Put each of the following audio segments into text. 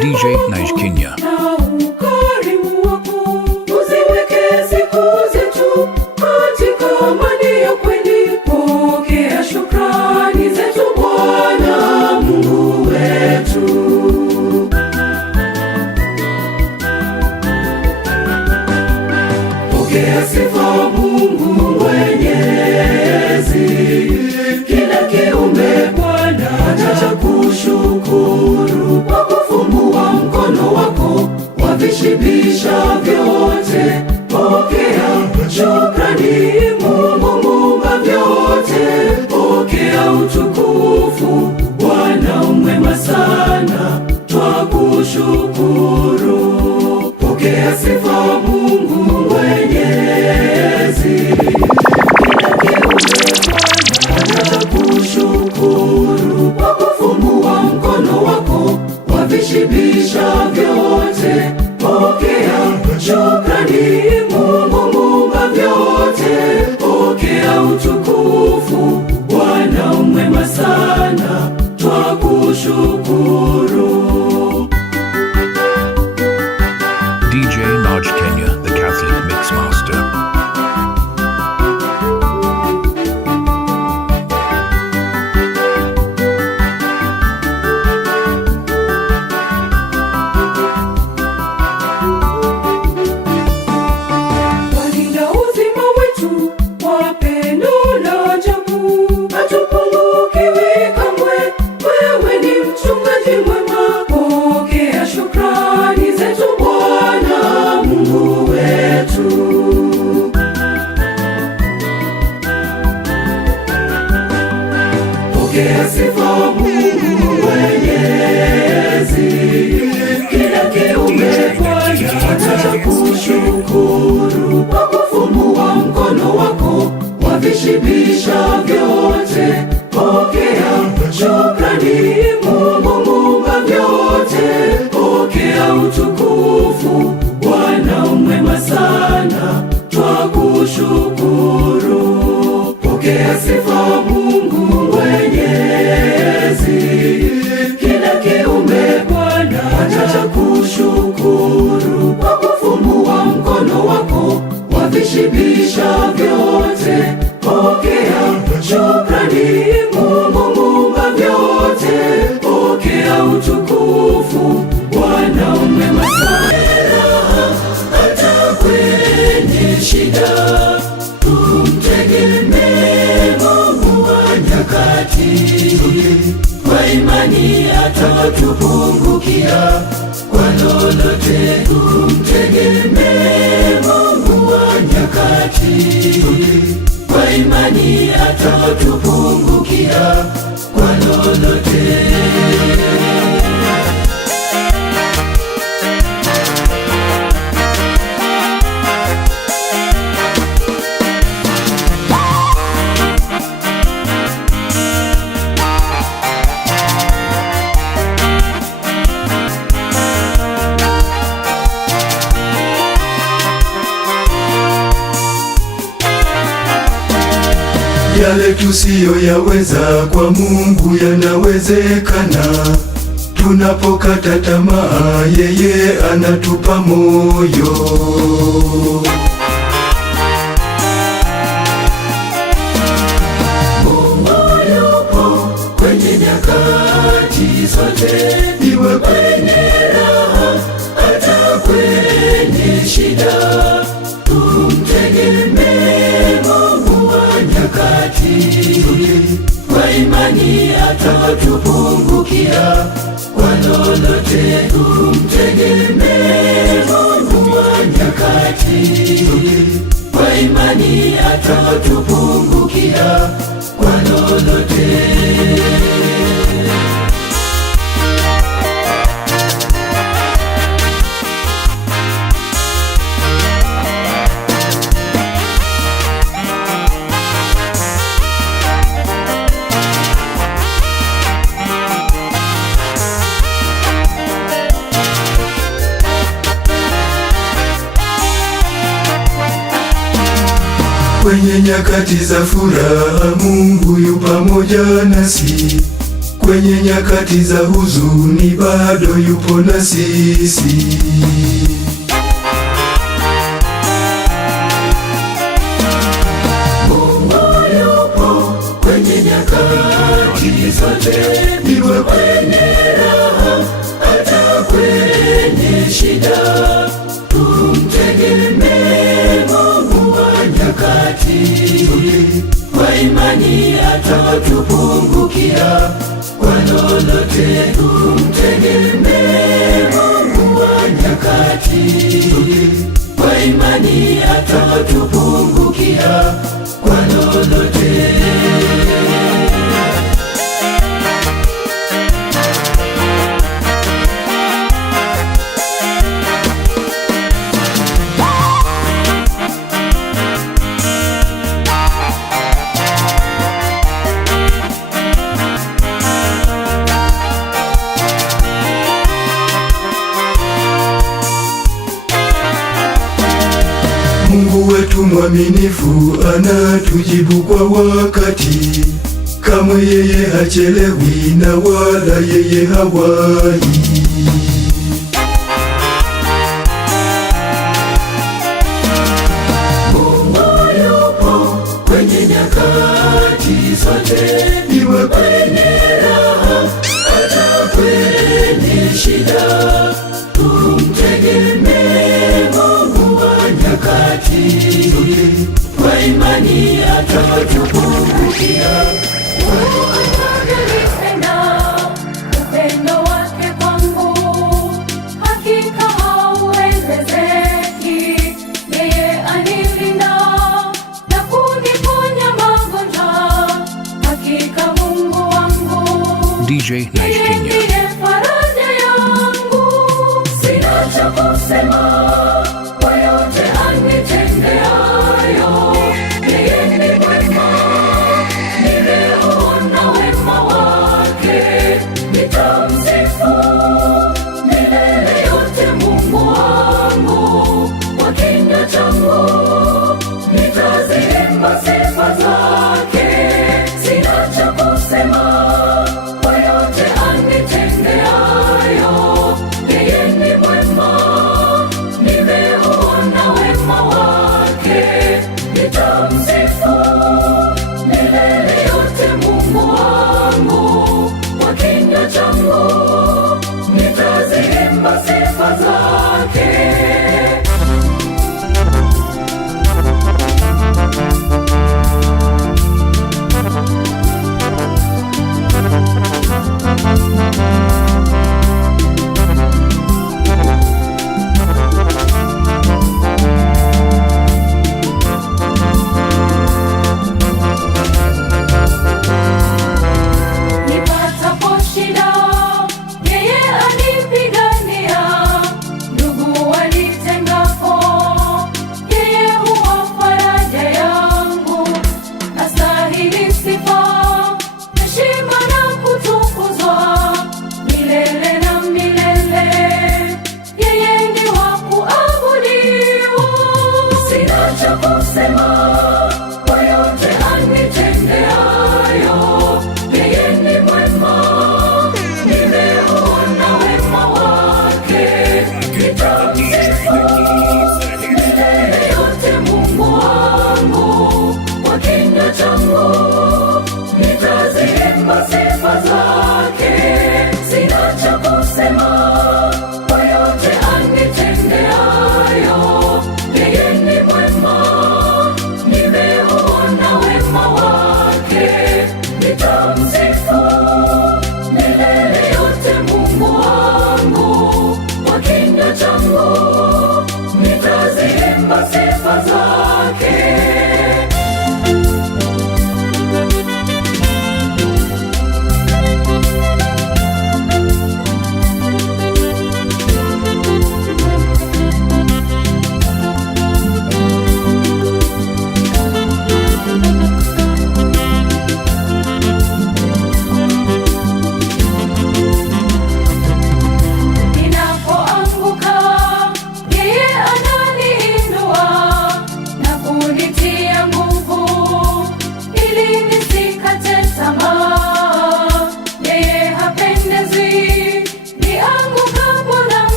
DJ Nige Kenya. Vishibisha vyote, pokea shukrani. Mungu muumba vyote, pokea utukufu. Bwana umwema sana, twakushukuru. Pokea sifa Mungu Mwenyezi, kila kiumbe Bwana twakushukuru. Kwa kufumbua mkono wako, wavishibisha vyote, pokea shukrani. Mungu muumba vyote, pokea utukufu. Bwana umwema sana, twakushukuru. DJ Nige Kenya, the Catholic Mixmaster. Pokea sifa Mungu Mwenyezi, kila kiumbe Bwana atakushukuru. Kwa kufumbua mkono wako, wavishibisha vyote, pokea shukrani. Mungu muumba vyote, pokea utukufu. Bwana umwema sana, twakushukuru. Pokea sifa Mungu Mwenyezi, kila kiumbe Bwana atakushukuru. Kwa kufumbua mkono wako, wavishibisha vyote, pokea shukrani. Mungu muumba vyote, pokea utukufu. Bwana umwema sana, hata kwenye shida tumtegemee Mungu wa nyakati. Kwa imani atatupungukia, kwa lolote tumtegemee Mungu wa nyakati. Kwa imani atatupungukia, kwa lolote. Yale tusiyoyaweza kwa Mungu yanawezekana. Tunapokata tamaa, yeye anatupa moyo. Mungu yupo kwenye nyakati zote, iwe kwenye raha hata kwenye shida. Tumtegemee Mungu wa nyakati, kwa imani atatupungukia kwa lolote. Tumtegemee Mungu wa nyakati, kwa imani atatupungukia kwa lolote. Kwenye nyakati za furaha Mungu yu pamoja nasi. Kwenye nyakati za huzuni bado yupo na sisi. Mungu yupo kwenye nyakati zote, iwe kwenye raha hata kwenye shida. Tumtegemee Mungu wa nyakati, kwa imani atatupungukia kwa lolote. Tumtegemee Mungu wa nyakati, kwa imani atatupungukia kwa lolote. Mungu wetu mwaminifu anatujibu kwa wakati. Kamwe yeye hachelewi na wala yeye hawai. Mungu yupo kwenye nyakati zote, iwe kwenye raha hata kwenye shida. Tumtegemee Mungu wa nyakati, kwa imani atatupungukia. Upendo wake kwangu hakika hauelezeki. Yeye anilinda na kuniponya magonjwa. Hakika Mungu wangu DJ Nice Kenya. ndiye faraja yangu. Sina cha kusema kwa yote anitendeayo. Yeye ni mwema, nimeona wema wake. Nitamsifu milele yote Mungu wangu. Kwa kinywa changu nitaziimba sifa zake. Sina cha kusema kwa yote anitendeayo.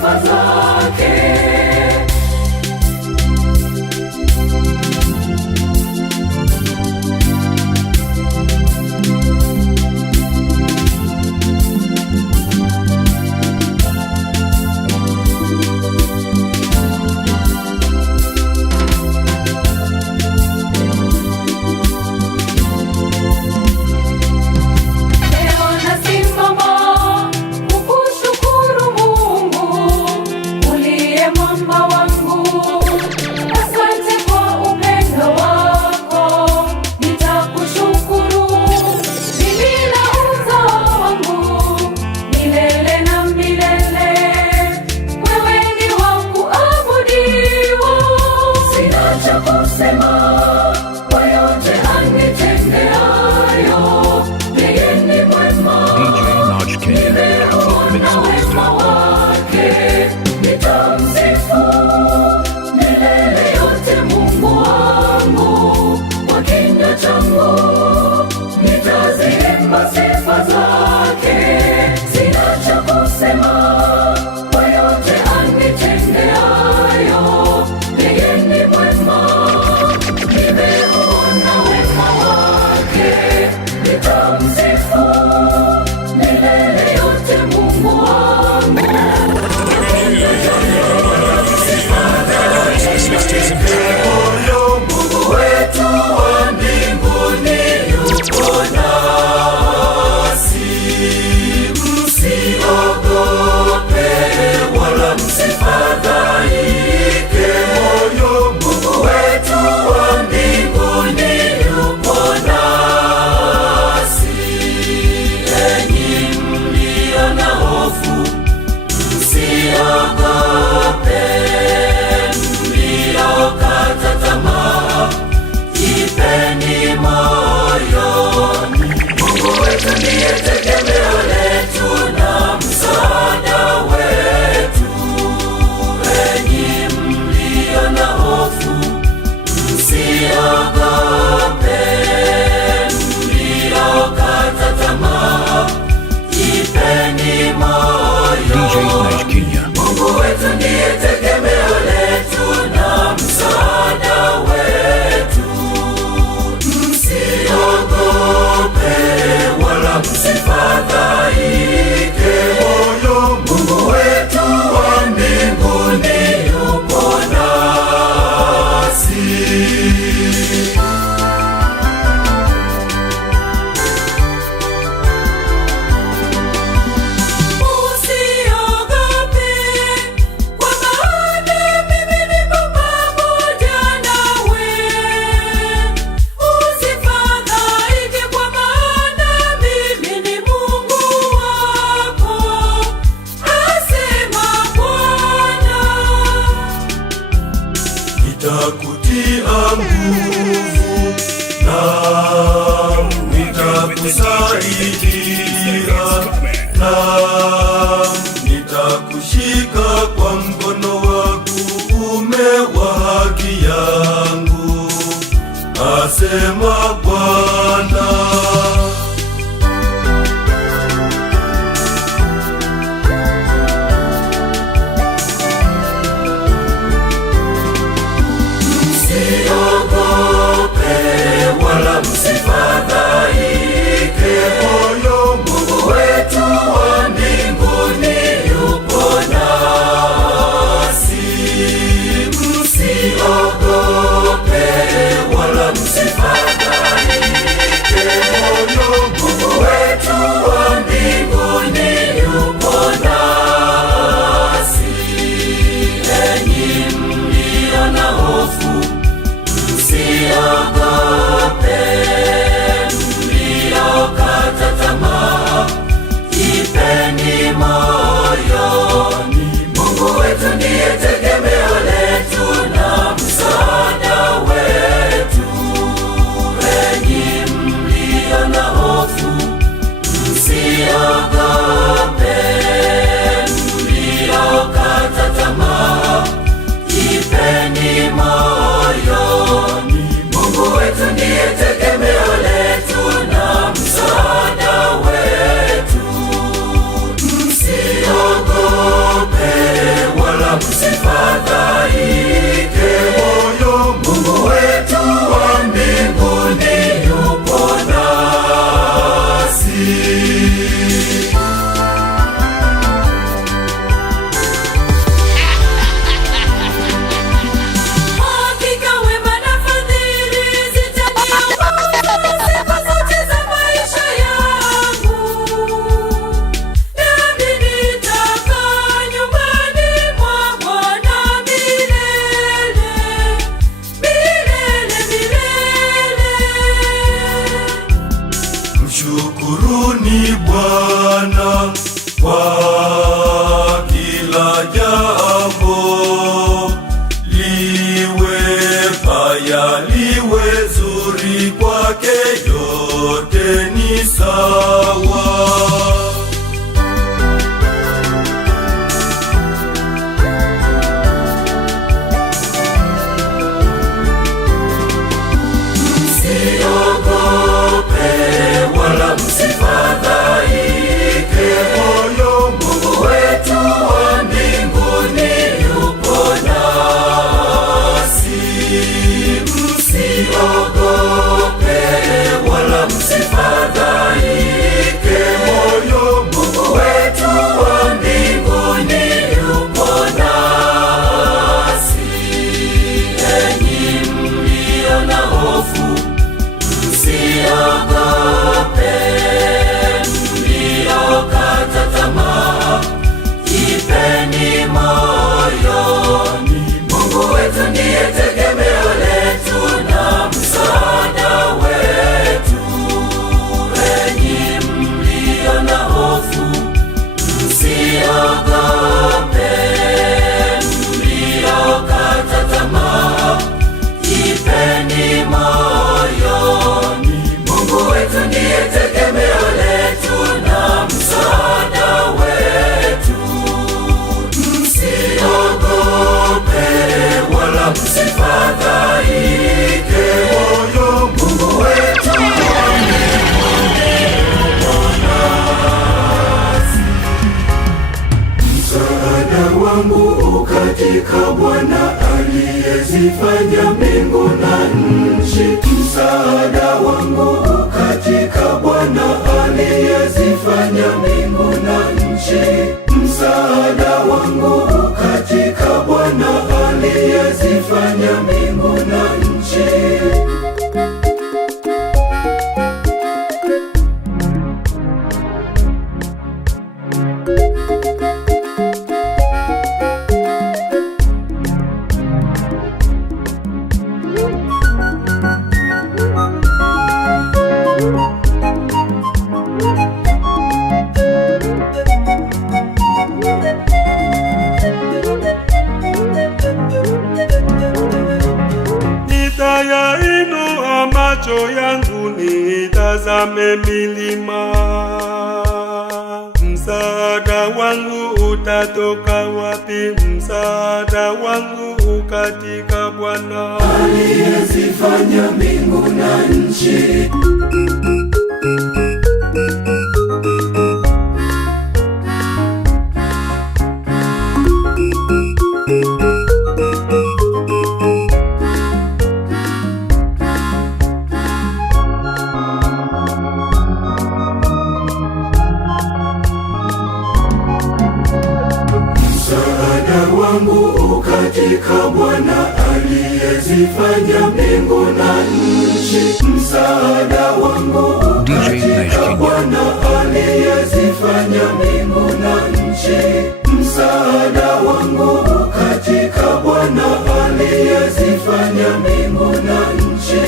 sifa zake. Sifa zake, sina cha kusema kwa yote anitendeayo. Yeye ni mwema, nimeona wema wake. Nitamsifu milele yote Mungu wangu. Moyo Mungu wetu wa mbinguni yuko nasi. Msiogope wala msifadhaike. Moyo Mungu wetu wa mbinguni yupo nasi. Enyi mlio na hofu, msiogope. Mliokata tamaa, jipeni moyo. Mungu wetu ndiye tegemeo letu na msaada wetu. Enyi mlio na hofu, msiogope. Mliokata tamaa, jipeni moyo. Mungu wetu ndiye tegemeo letu na msaada wetu. Msiogope wala msifadhaike. Moyo Mungu wetu wa mbinguni yupo nasi. Nitakutia nguvu na nitakusaidia na nitakushika kwa mkono wa kuume wa haki yangu, asema Bwana. Msiogope wala msifadhaike. Moyo Mungu wetu wa wala msifadhaike moyo, Mungu wetu wa mbinguni yupo nasi. Hakika wema na fadhili zitaniongoza siku zote za maisha yangu, nami nitakaa nyumbani mwa Bwana milele, milele, milele. Mshukuruni Bwana kwa kila jambo, liwe baya liwe zuri, kwake yote ni sawa. Msiogope wala msifadhaike moyo, Mungu wetu wa mbinguni yupo nasi. Msiogope wala msifadhaike moyo, Mungu wetu wa mbinguni yupo nasi. Enyi mlio na hofu, msiogope, mliokata tamaa, jipeni moyo. Mungu wetu ndiye tegemeo letu na msaada wetu. Enyi mlio na hofu, msiogope, mliokata tamaa, jipeni moyo. Mungu wetu ndiye tegemeo letu na msaada wetu. Msiogope wala msifadhaike moyo, Mungu wetu wa mbinguni yupo nasi. Msaada wangu katika Bwana aliyezifanya mbingu na nchi. Msaada wangu katika Bwana aliyezifanya mbingu na nchi. Msaada wangu katika Bwana aliyezifanya mbingu na nchi. Nitayainua macho yangu nitazame milima, msaada wangu utatoka wapi? Msaada wangu katika Bwana aliyezifanya mbingu na nchi. Msaada wangu katika Bwana aliyezifanya mbingu na nchi. Msaada wangu katika Bwana aliyezifanya mbingu na nchi. Msaada wangu katika Bwana aliyezifanya mbingu na nchi.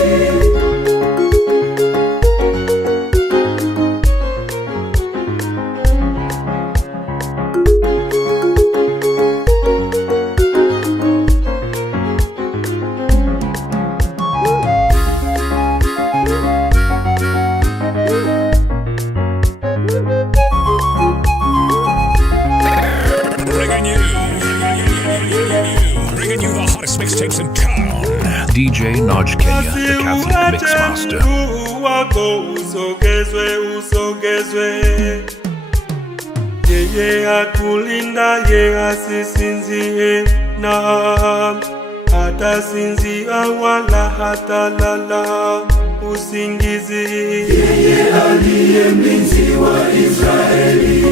DJ Naj Kenya, the Catholic Mixmaster. Mguu wako usogezwe, usogezwe. yeye akulindaye asisinzie, na hatasinzia wala hatalala usingizi. Yeye aliye mlinzi wa Israeli,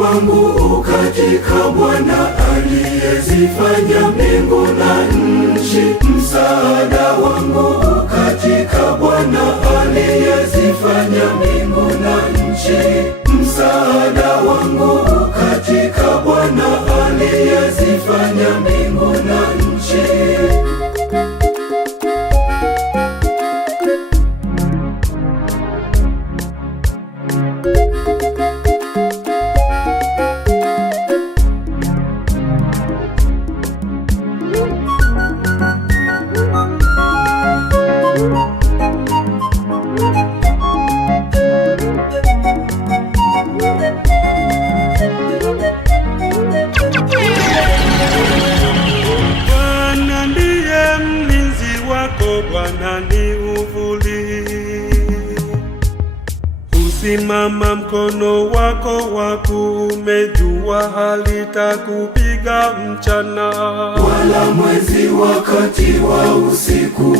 wangu katika Bwana aliyezifanya mbingu na nchi. Msaada wangu katika Bwana aliyezifanya mbingu na nchi. Msaada wangu katika Bwana aliyezifanya mbingu na nchi. Bwana ni uvuli, usimama mkono wako wa kuume, jua halitakupiga mchana, wala mwezi wakati wa usiku.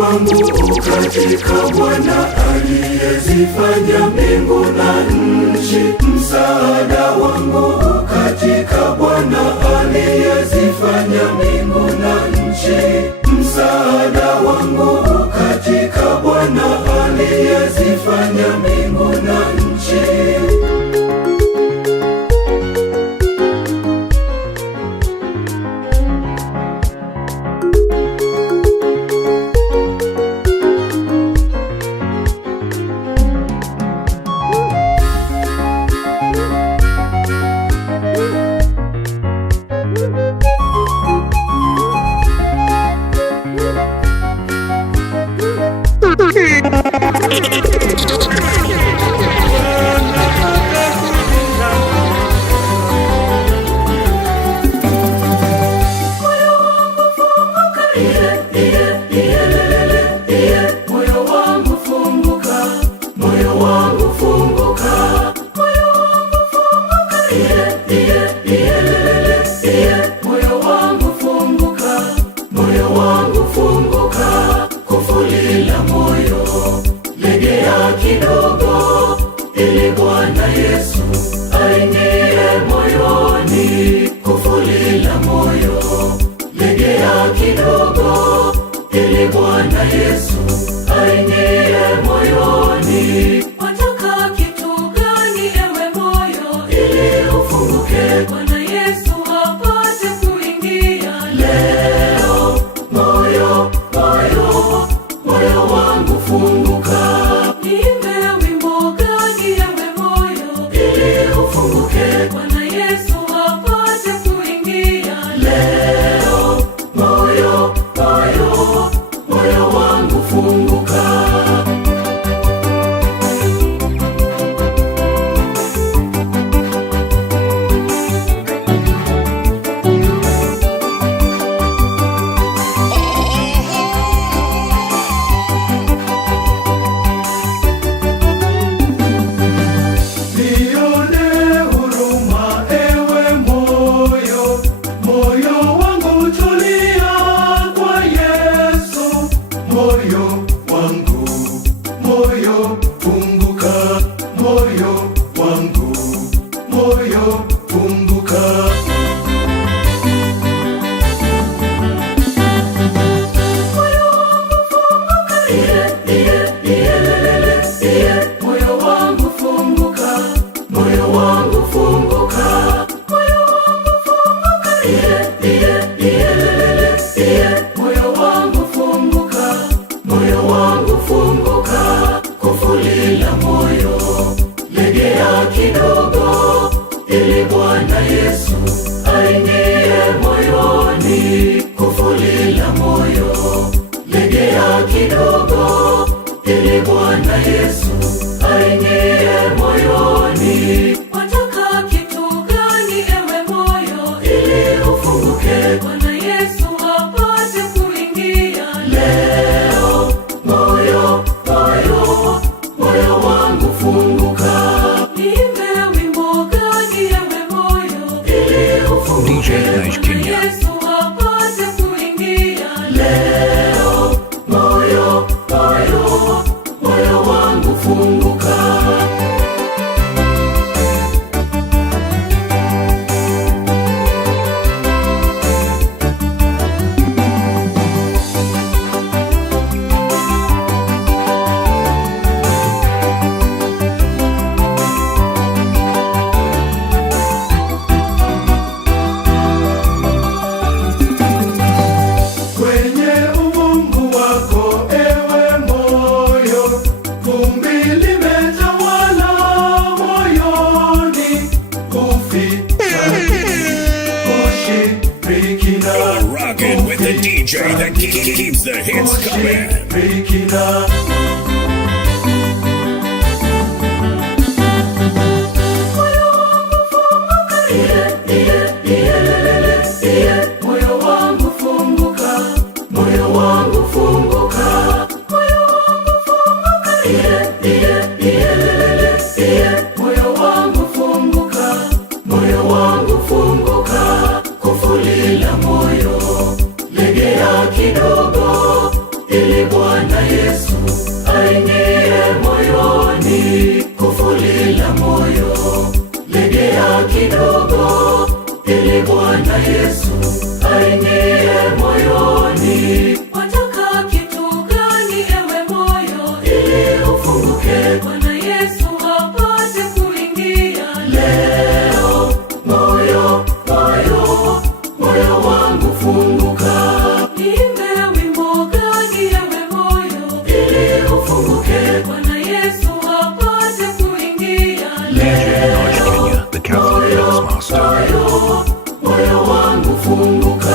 Wangu katika Bwana aliyezifanya mbingu na nchi. Msaada wangu katika Bwana aliyezifanya mbingu na nchi. Msaada wangu katika Bwana aliyezifanya mbingu na nchi. Bwana Yesu aingie moyoni, kufuli la moyo legea kidogo, ili Bwana Yesu aingie moyoni. Wataka kitu gani ewe moyo, ili ufunguke Bwana Yesu apate kuingia leo? Moyo, moyo, moyo wangu funguka. Bwana Yesu apate kuingia leo. Moyo, moyo, moyo wangu funguka. moyo wangu funguka, moyo wangu funguka, kufuli la moyo legea kidogo, ili Bwana Yesu aingie moyoni. Kufuli la moyo legea kidogo, ili Bwana Yesu aingie moyoni. Wataka kitu gani ewe moyo, Ili ufunguke Bwana Yesu apate kuingia leo, moyo, moyo, moyo wangu funguka. Niimbe wimbo gani ewe moyo, Ili ufunguke DJ Nice Kenya. Yesu apate kuingia leo, moyo, moyo, moyo wangu funguka. Kwenye uvungu wako ewe moyo, vumbi limetawala moyoni, ushirikina, Rockin' with the DJ that keeps the hits coming. ushirikina. Moyo wangu funguka, moyo wangu funguka, moyo wangu funguka, moyo wangu funguka, moyo wangu funguka, kufuli la moyo legea kidogo, ili Bwana Yesu aingie moyoni. Kufuli la moyo legea kidogo, ili Bwana Yesu aingie moyoni. Wataka kitu gani ewe moyo, Ili ufunguke Bwana Yesu apate kuingia leo, moyo, moyo, moyo wangu funguka. Niimbe wimbo gani ewe moyo, Ili ufunguke Bwana Yesu apate kuingia DJ Nice Kenya, the Catholic Mix Master. moyo, moyo wangu funguka.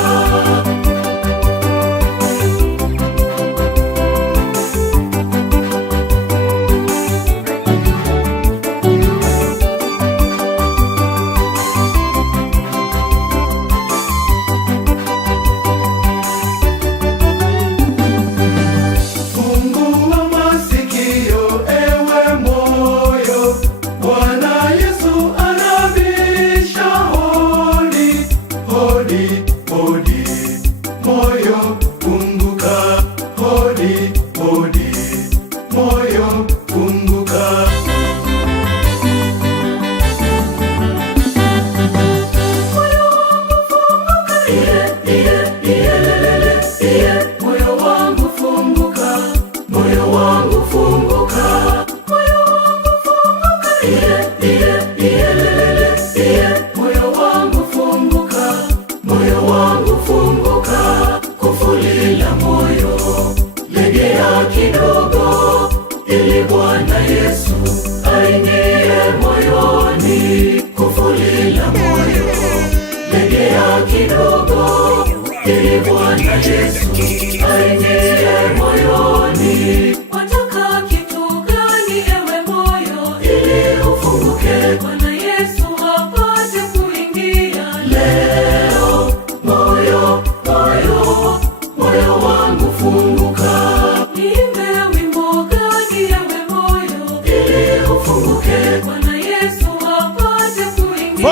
Fungua masikio ewe moyo, Bwana Yesu anabisha hodi, hodi, hodi. Moyo funguka, hodi, hodi. Moyo funguka. Moyo wangu funguka, moyo wangu funguka, moyo wangu funguka, moyo wangu funguka, moyo wangu funguka, kufuli la moyo legea kidogo, ili Bwana Yesu aingie moyoni. Kufuli la moyo legea kidogo, ili Bwana Yesu aingie moyoni. Wataka kitu gani ewe moyo, Ili ufunguke Bwana Yesu apate kuingia leo, moyo, moyo, moyo wangu funguka. Niimbe wimbo gani ewe moyo, Ili ufunguke Bwana Yesu apate kuingia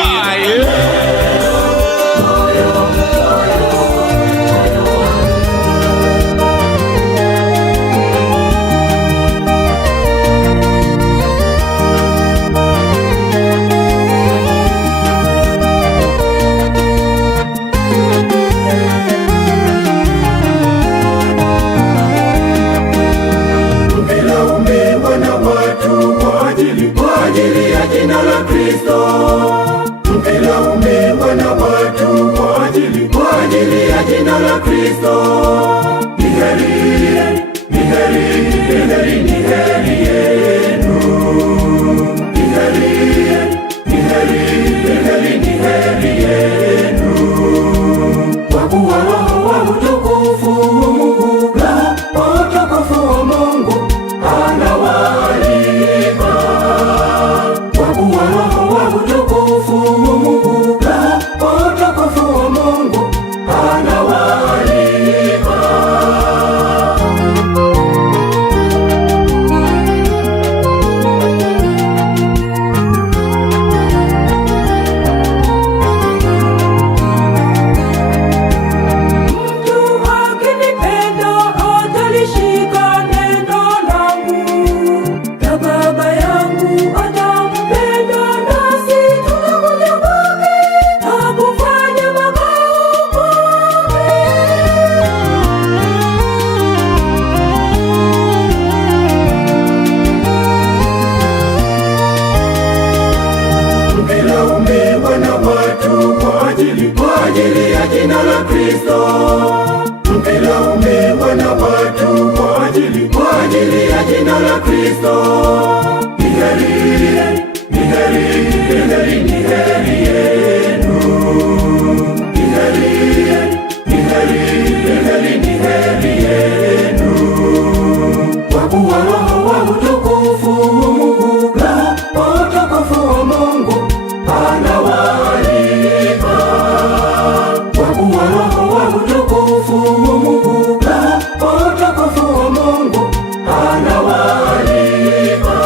jina la Kristo. Ni heri, ni heri, ni heri, ni heri yenu. Ni heri, ni heri, ni heri, ni heri yenu. Kwa kuwa Roho wa utukufu Mungu, Roho wa utukufu wa Mungu anawaalika. Kwa kuwa Roho wa utukufu Mungu, Roho wa utukufu wa Mungu anawaalika. Kwa ajili ya jina la Kristo, mkilaumiwa na watu kwa ajili ya jina la Kristo. Ni heri, ni heri, ni heri, ni heri yenu. Ni heri, ni heri, ni heri, ni heri yenu. Kwa kuwa Roho wa utukufu Mungu, Roho wa utukufu wa Mungu anawaalika. Kwa kuwa Roho wa utukufu Mungu, Roho wa utukufu wa Mungu anawaalika.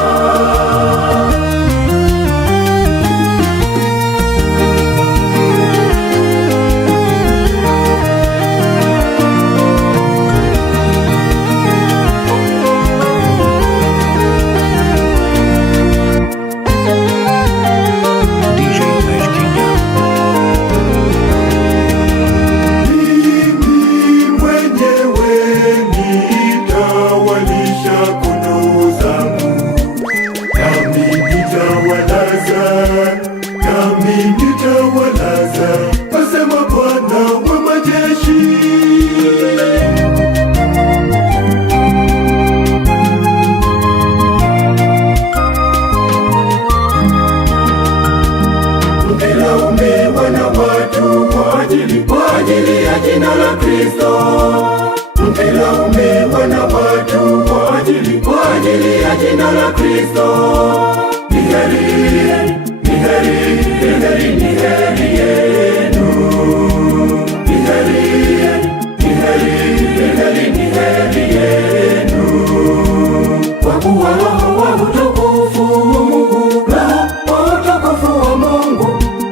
Kwa ajili ya jina la Kristo, mkilaumiwa na watu kwa ajili ya jina la Kristo. Ni heri, ni heri, ni heri, ni heri yenu. Ni heri, ni heri, ni heri, ni heri yenu. Kwa kuwa Roho wa utukufu Mungu, Roho wa utukufu wa Mungu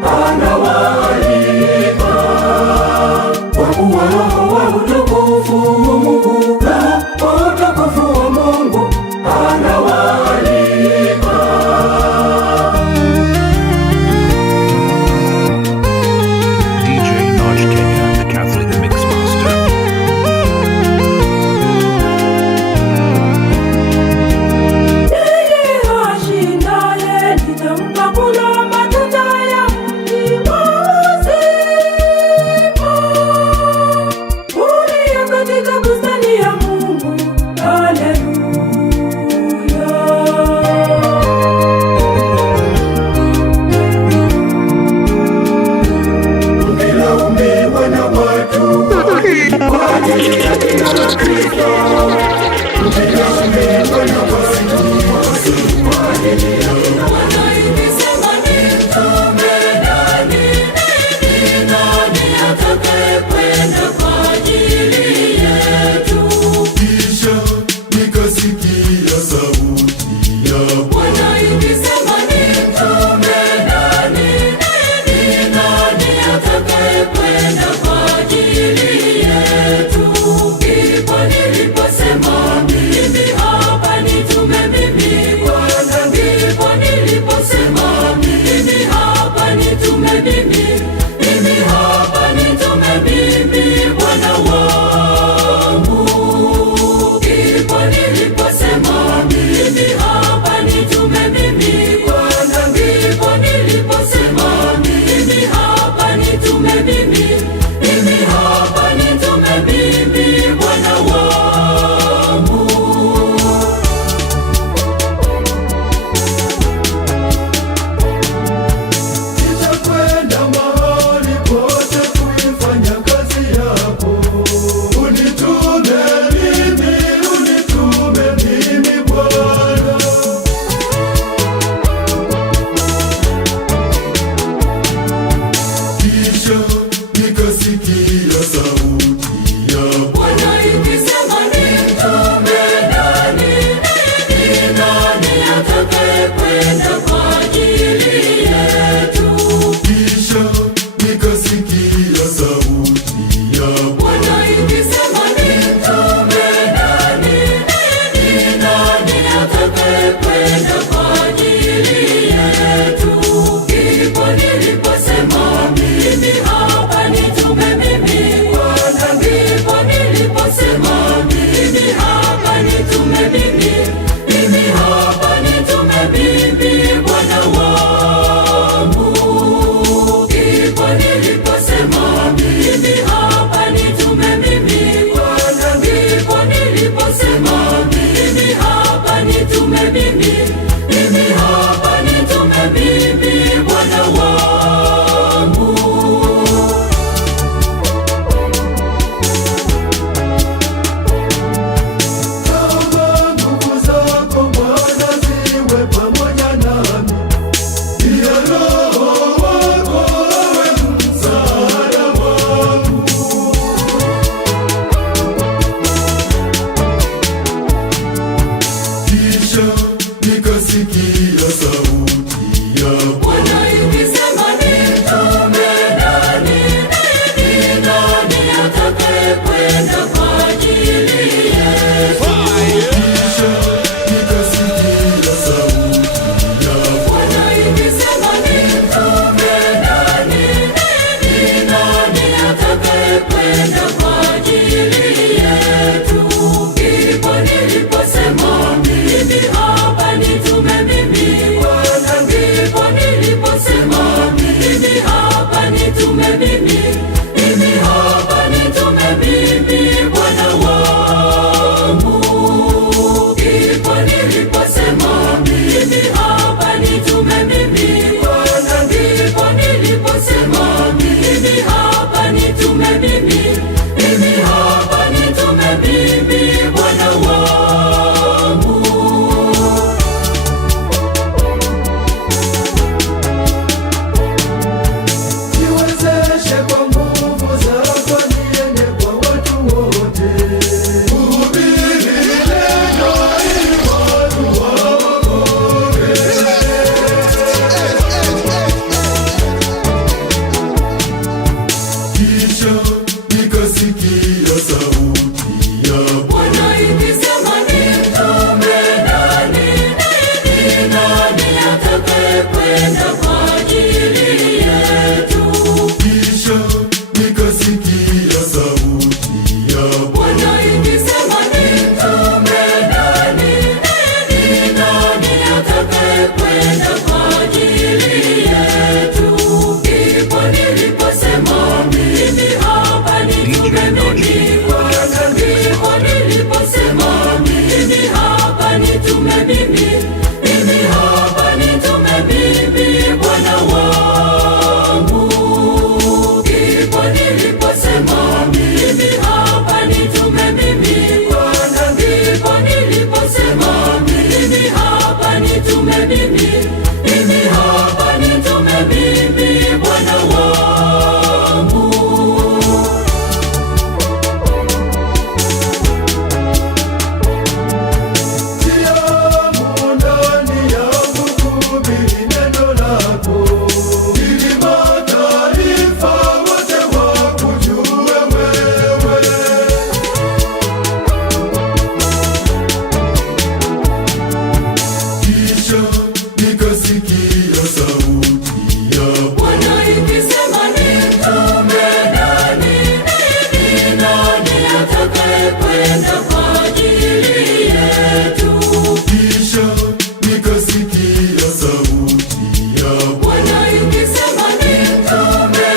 anawaalika. Kwa kuwa Roho wa utukufu Mungu, Roho wa utukufu wa Mungu anawaalika. DJ Naj Kenya, the Catholic Mixmaster. Yeye ashindaye nitampa kula matunda ya mti wa uzima ulio katika bustani ya Mungu. Haleluya. Mkilaumiwa na watu kwa ajili ya jina la Kristo, mkilaumiwa na watu kwa ajili ya jina la Kristo. Nikisema nitume ni nani atakayekwenda kwa ajili yetu? Kisha nikasikia sauti ya Bwana ikisema nitume ni nani atakayekwenda kwa ajili yetu? Ndipo niliposema mimi sauti ya Bwana ikisema nimtume nani atakayekwenda kwa ajili yetu? Kisha nikasikia sauti ya Bwana ikisema nimtume nani atakayekwenda kwa ajili yetu? Ndipo niliposema mimi hapa, nitume mimi Bwana. Ndipo niliposema mimi hapa, nitume mimi hapa, nitume mimi Bwana wangu. Ndipo niliposema mimi hapa, nitume mimi Bwana. Ndipo niliposema mimi hapa, nitume mimi hapa, nitume mimi Bwana wangu. Kama nguvu zako Bwana ziwe pamoja nami, pia Roho wako awe msaada wangu. Kisha nikasikia sauti ya Bwana ikisema nimtume nani atakayekwenda kwa ajili yetu? Kisha nikasikia sauti ya Bwana ikisema nimtume nani atakayekwenda kwa ajili yetu? Ndipo niliposema mimi hapa, nitume mimi Bwana. Ndipo niliposema mimi hapa, nitume mimi hapa, nitume mimi Bwana wangu. Ndipo niliposema mimi hapa, nitume mimi Bwana. Ndipo niliposema mimi hapa, nitume mimi hapa, nitume mimi Bwana wangu. Niwezeshe kwa nguvu zako niende kwa watu wote, kuhubiri neno ili watu waokoke. Kisha nikasikia sauti ya Bwana ikisema nimtume nani atakayekwenda kwa ajili yetu? Kisha nikasikia sauti ya Bwana ikisema nimtume nani atakayekwenda kwa ajili yetu? Ndipo niliposema mimi hapa, nitume mimi Bwana. Ndipo niliposema mimi hapa, nitume mimi hapa, nitume mimi Bwana wangu. Ndipo niliposema mimi hapa, nitume mimi Bwana. Ndipo niliposema mimi hapa, nitume mimi hapa, nitume mimi Bwana wangu. Tiamu ndani yangu kuhubiri neno lako, ili mataifa wote wakujue wewe. Kisha nikasikia sauti ya Bwana ikisema nimtume nani atakayekwenda kwa ajili yetu? Kisha nikasikia sauti ya Bwana ikisema nimtume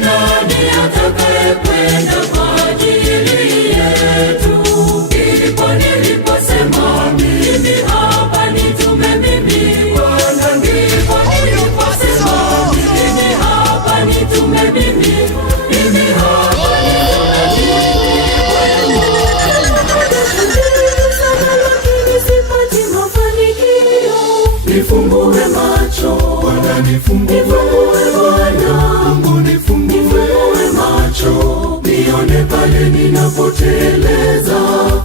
nani atakayekwenda kwa ajili yetu? Ndipo niliposema mimi hapa, nitume mimi Bwana. Ndipo niliposema mimi hapa, nitume mimi hapa, lakini sipati mafanikio. Nifumbue macho Bwana, nifumbue Bwana, Mungu, nifumbue pale ninapoteleza,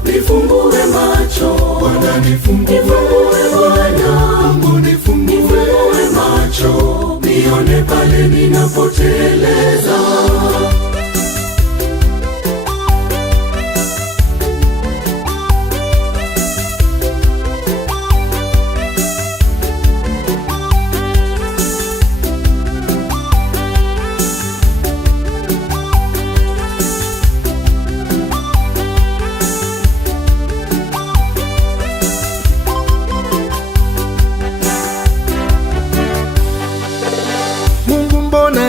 nifungue macho Bwana, nifungue Bwana, nifungue macho, nione pale ninapoteleza.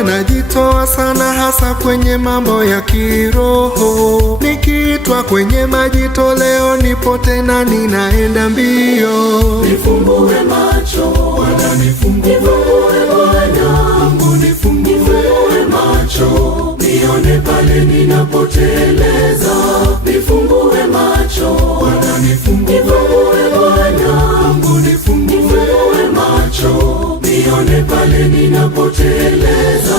Najitoa sana hasa kwenye mambo ya kiroho, nikiitwa kwenye majitoleo nipo tena ninaenda mbio. Nifungue macho Bwana, nifungue Bwana, nifungue macho, nione pale ninapoteleza. Nifungue macho Bwana, nifungue Bwana, nifungue macho, nione pale ninapoteleza.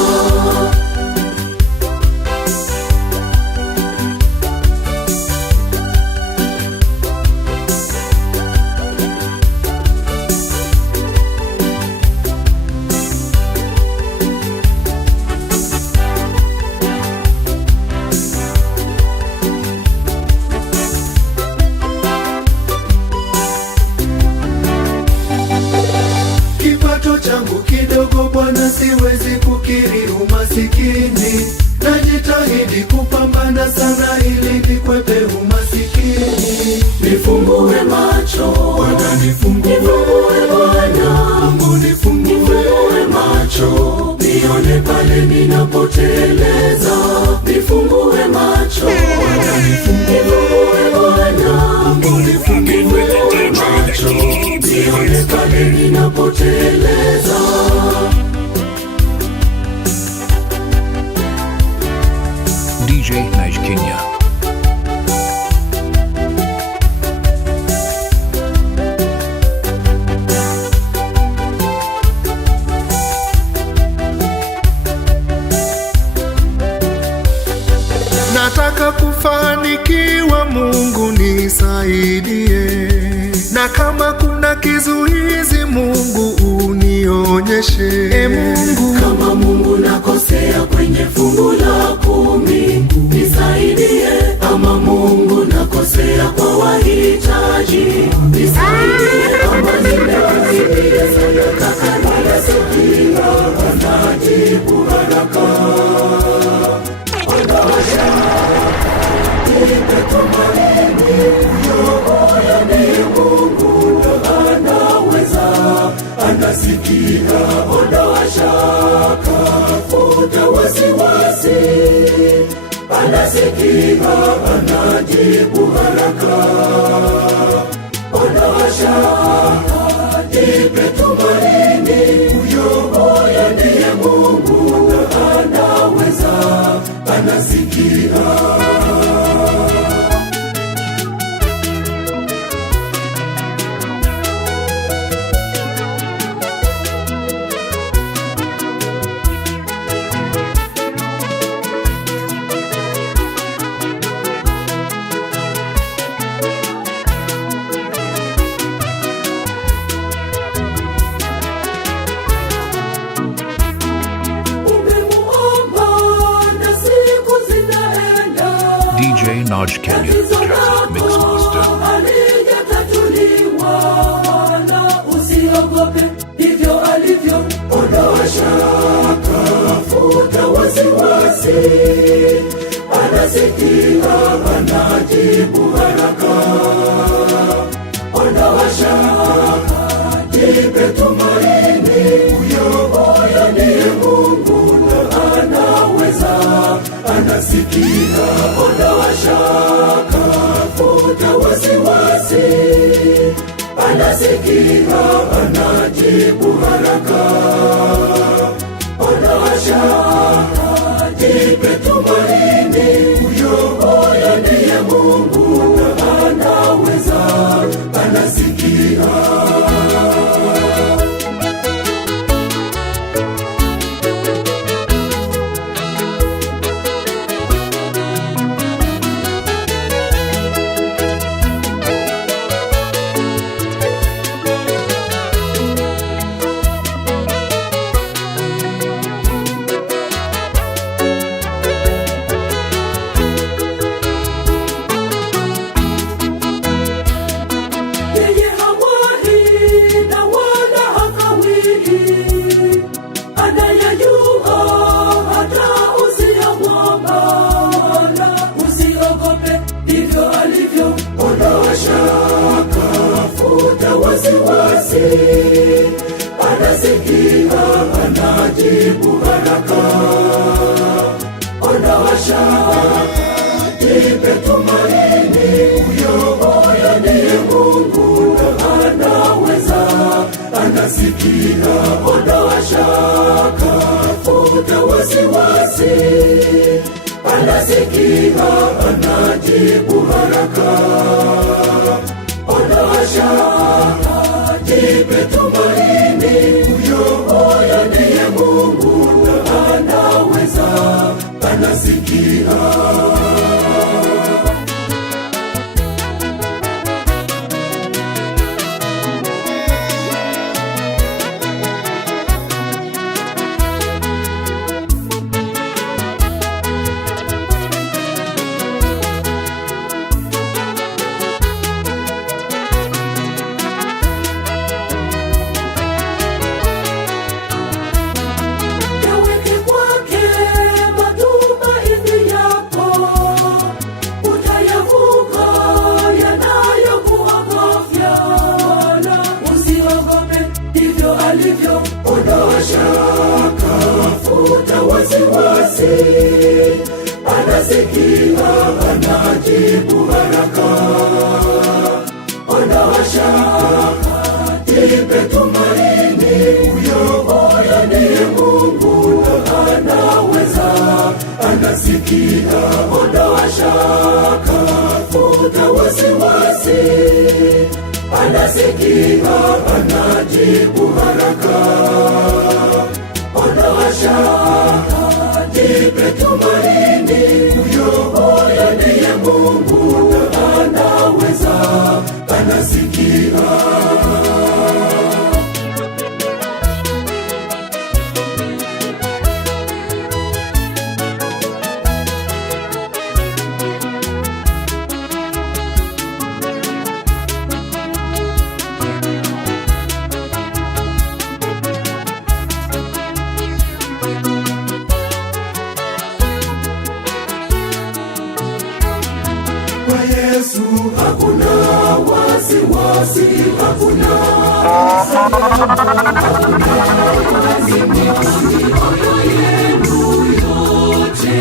Kipato changu kidogo Bwana, siwezi kukiri umasikini, najitahidi kupambana sana ili nikwepe umasikini. Nifungue macho Bwana, nifungue Bwana, nifungue macho, nione pale ninapoteleza. Nifungue macho Bwana, nifungue Bwana, nifungue macho, nione pale ninapoteleza. DJ Naj Kenya. Nataka kufanikiwa, Mungu nisaidie, na kama kuna kizuizi Mungu unionyeshe. Mungu, kama Mungu nakosea kwenye fungu la 10, nisaidie. Kama Mungu nakosea kwa wahitaji, nisaidie. Kama nimekaribia sadaka kabla sijafika, anajibu haraka. Nipe tumaini, huyo ndiye Mungu na anaweza, anasikia. Ondoa shaka, futa wasiwasi, anasikia, anajibu haraka. Ondoa shaka, nipe tumaini, huyo ndiye Mungu na anaweza, anasikia. DJ Naj Kenya, the Catholic Mixmaster. Alijatatuliwa, Bwana usiogope, ndivyo alivyo. Ondoa shaka, futa wasiwasi, anasikia, anajibu haraka. Ondoa shaka, nipe tumaini, huyo ndiye Mungu na anaweza, anasikia. Ondoa shaka, futa wasiwasi, anasikia, anajibu haraka. Ondoa shaka, nipe tumaini, huyo ndiye Mungu na anaweza, anasikia. wasiwasi, anasikia, anajibu haraka. Ondoa shaka, jipe tumaini, huyo ndiye Mungu na anaweza, anasikia. Ondoa shaka, futa wasiwasi, anasikia, anajibu haraka. Ondoa shaka, jipe tumaini, huyo ndiye Mungu na anaweza, anasikia. Ondoa shaka, futa wasiwasi, anasikia, anajibu haraka. Ondoa shaka, jipe tumaini, huyo ndiye Mungu na anaweza, anasikia. Ondoa shaka, futa wasiwasi, anasikia, anajibu haraka. Ondoa shaka, jipe tumaini, huyo ndiye Mungu na anaweza, anasikia. Kwa Yesu hakuna wasiwasi, hakuna mioyo yenu yote,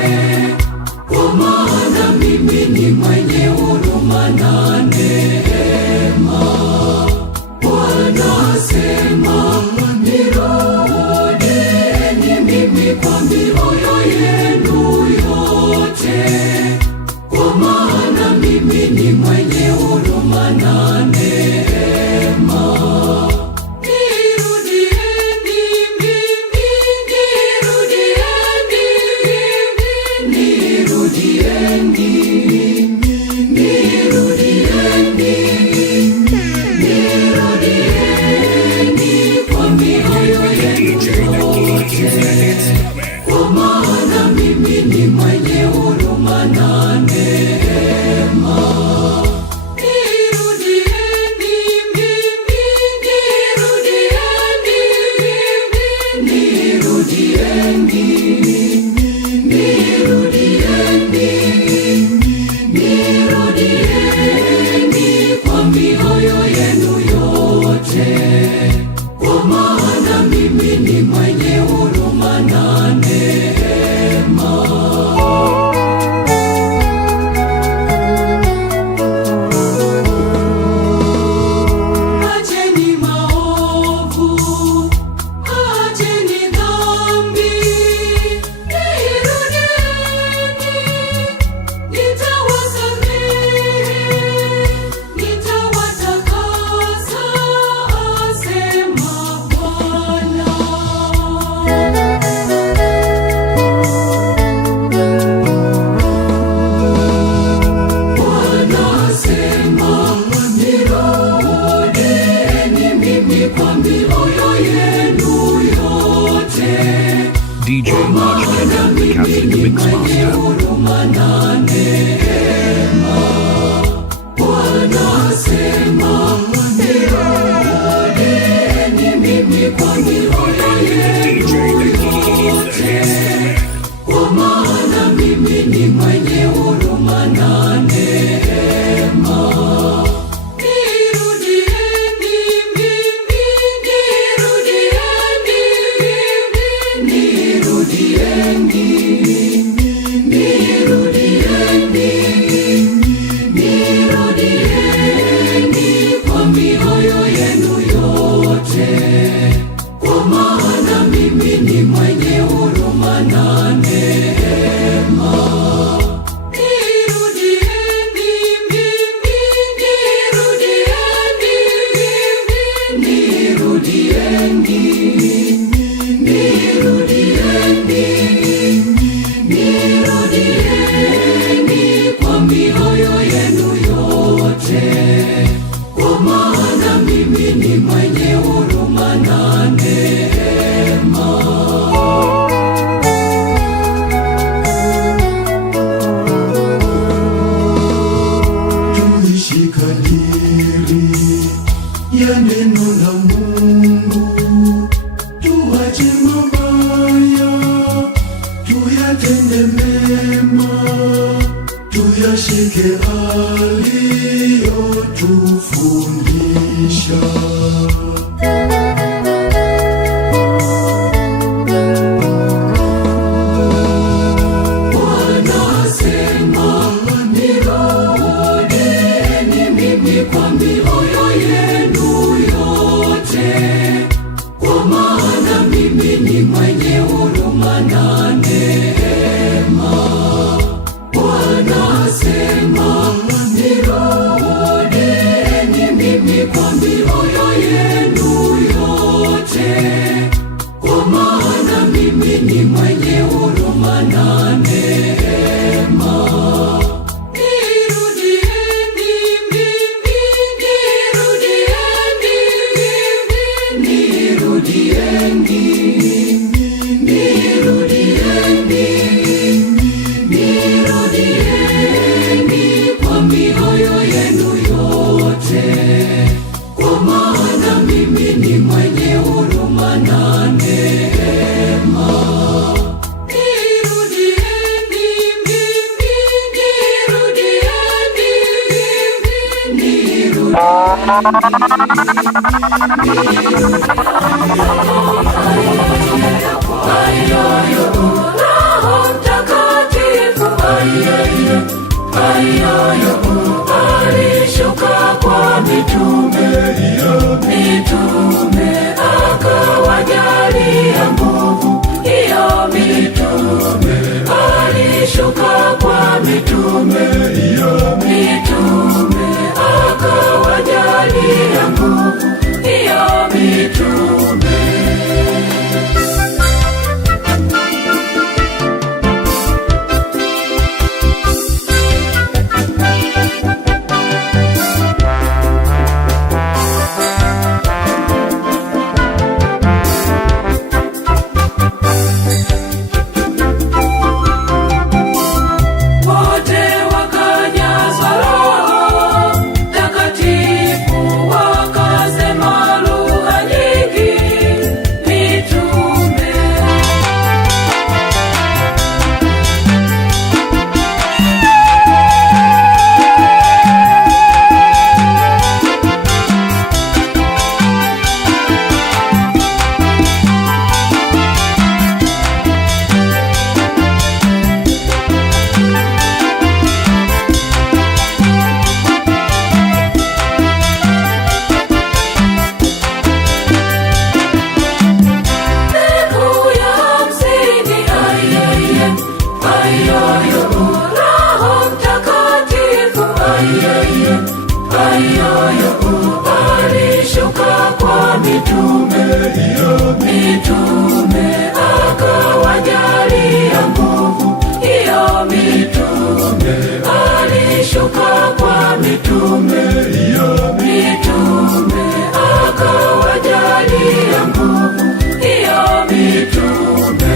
kwa maana mimi ni mwenye huruma na neema. Bwana asema, nirudieni mimi kwa mioyo yenu yote, kwa maana mimi ni mwenye huruma na neema. Nirudieni mimi tuyashike aliyotufundisha. Kwa mioyo yenu yote, kwa maana mimi ni mwenye huruma na neema. Bwana asema, nirudieni mimi kwa mioyo yenu yote, kwa maana mimi ni mwenye huruma na neema. Nirudieni kwa mioyo yenu yote, kwa maana mimi ni mwenye huruma na neema. Roho Mtakatifu alishuka kwa mitume akawajalia nguvu. Hiyo mitume alishuka kwa mitume akawajalia nguvu. Hiyo mitume alishuka kwa mitume akawajalia nguvu. Hiyo mitume alishuka kwa mitume akawajalia nguvu. Hiyo mitume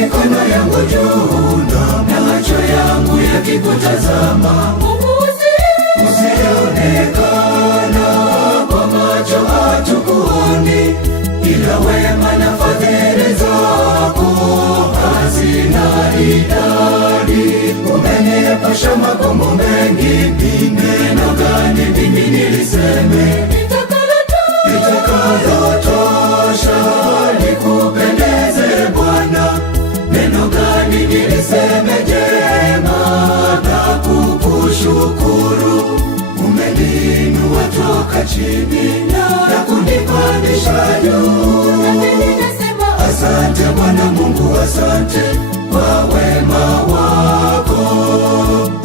mikono yangu juu na macho yangu yakikutazama. Mungu Usionekana kwa macho hatukuoni, ila wema na fadhili zako hazina idadi. Umeniepusha magumu mengi, ni neno gani mimi niliseme litakalotosha likupendeze Bwana? Neno gani niliseme jema na kukushukuru? Umeniinua toka chini na kunipandisha juu. Asante Bwana Mungu, asante kwa wema wako.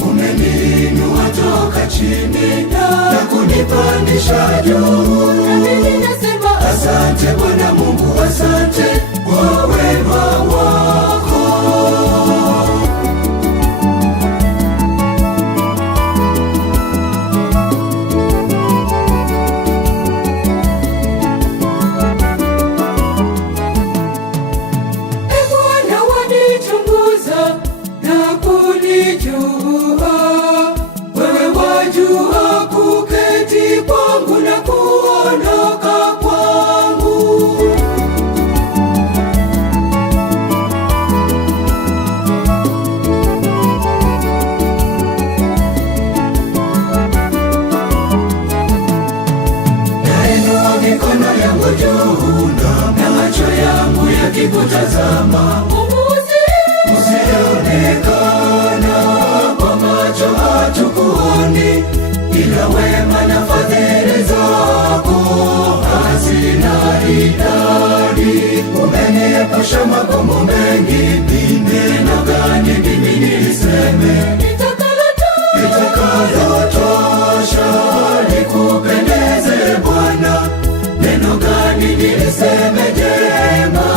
Umeniinua toka chini na kunipandisha juu. Asante Bwana Mungu, asante kwa wema wako. wewe wajua kuketi kwangu na kuondoka kwangu. Nainua mikono yangu juu na macho yangu yakikutazama. Usionekana kwa macho hatukuoni, ila wema na fadhili zako hazina idadi. Umeniepusha magumu mengi, ni neno gani mimi niliseme litakalotosha likupendeze Bwana? Neno gani niliseme jema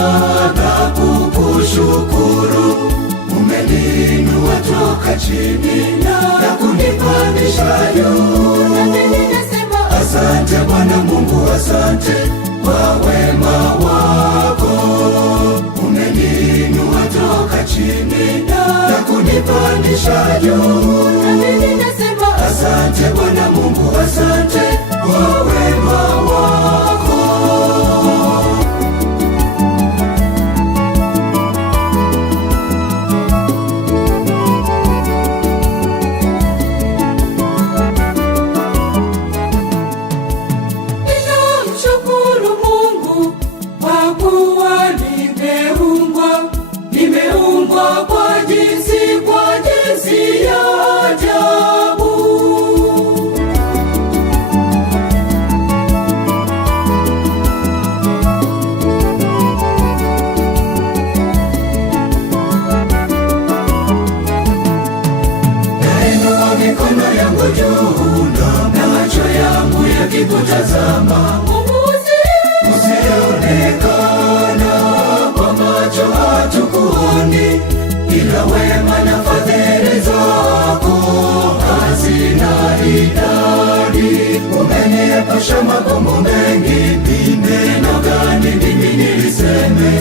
na kukushukuru? Umeniinua toka chini na kunipandisha juu. Asante Bwana Mungu, asante kwa wema wako. Umeniinua toka chini na kunipandisha juu. Asante Bwana Mungu, asante kwa wema wako. Nimeumbwa kwa jinsi ya ajabu. Nainua mikono yangu juu na macho yangu yakikutazama. Usionekana kwa macho hatukuoni, ila wema na fadhili zako hazina idadi. Umeniepusha magumu mengi, ni neno gani mimi niliseme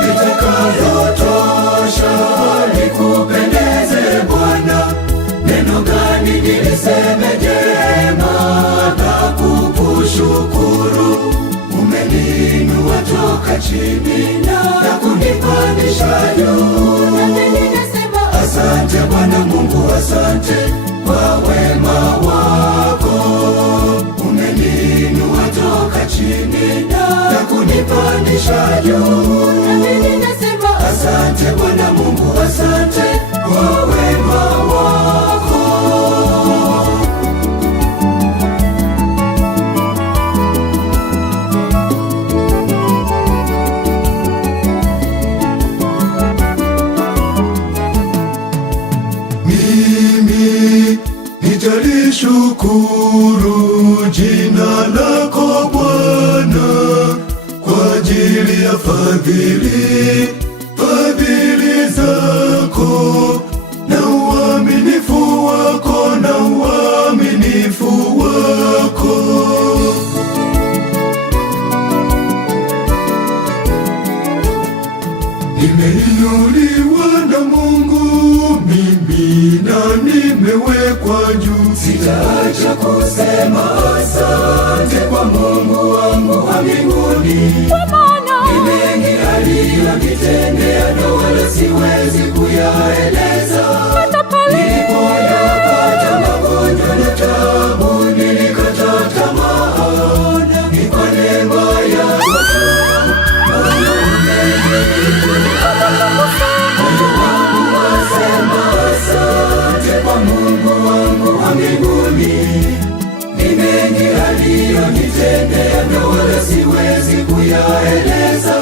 litakalotosha likupendeze Bwana? Neno gani niliseme jema na kukushukuru? Umeniinua toka chini na kunipandisha juu. Asante Bwana Mungu, asante kwa wema wako. Umeniinua toka chini na kunipandisha juu. Asante Bwana Mungu, asante kwa wema wako. Nitalishukuru jina lako Bwana kwa ajili ya fadhili zako na uaminifu wako na uaminifu wako. Nimeinuliwa na Mungu mimi na nimewekwa juu. Sitaacha kusema asante kwa Mungu wangu wa mbinguni. Ni mengi aliyonitendea na wala siwezi kuyaeleza. Nilipoyapata magonjwa na taabu, nilikata tamaa. Ni kwa neema yako tu, moyo wangu wasema asante kwa Mungu wangu wa mbinguni. Ni mengi aliyonitendea na wala siwezi kuyaeleza.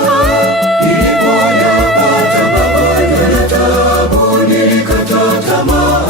Nilipoyapata magonjwa na taabu, nilikata tamaa.